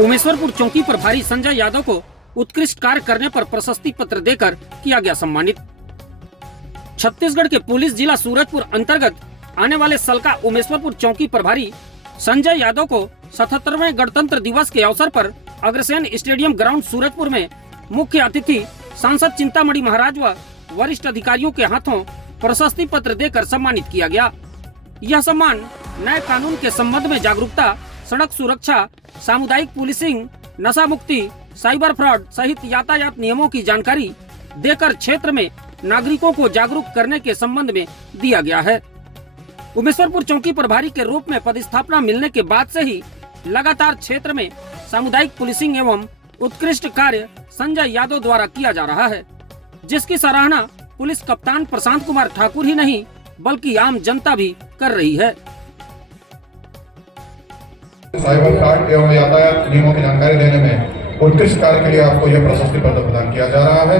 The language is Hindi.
उमेश्वरपुर चौकी प्रभारी संजय यादव को उत्कृष्ट कार्य करने पर प्रशस्ति पत्र देकर किया गया सम्मानित। छत्तीसगढ़ के पुलिस जिला सूरजपुर अंतर्गत आने वाले सलका उमेश्वरपुर चौकी प्रभारी संजय यादव को 77वें गणतंत्र दिवस के अवसर पर अग्रसेन स्टेडियम ग्राउंड सूरजपुर में मुख्य अतिथि सांसद चिंतामणि महाराज व वरिष्ठ अधिकारियों के हाथों प्रशस्ति पत्र देकर सम्मानित किया गया। यह सम्मान नए कानून के संबंध में जागरूकता, सड़क सुरक्षा, सामुदायिक पुलिसिंग, नशा मुक्ति, साइबर फ्रॉड सहित यातायात नियमों की जानकारी देकर क्षेत्र में नागरिकों को जागरूक करने के संबंध में दिया गया है। उमेश्वरपुर चौकी प्रभारी के रूप में पदस्थापना मिलने के बाद से ही लगातार क्षेत्र में सामुदायिक पुलिसिंग एवं उत्कृष्ट कार्य संजय यादव द्वारा किया जा रहा है, जिसकी सराहना पुलिस कप्तान प्रशांत कुमार ठाकुर ही नहीं बल्कि आम जनता भी कर रही है। साइबर फ्रॉड एवं यातायात नियमों की जानकारी देने में उत्कृष्ट कार्य के लिए आपको यह प्रशस्ति पत्र प्रदान किया जा रहा है।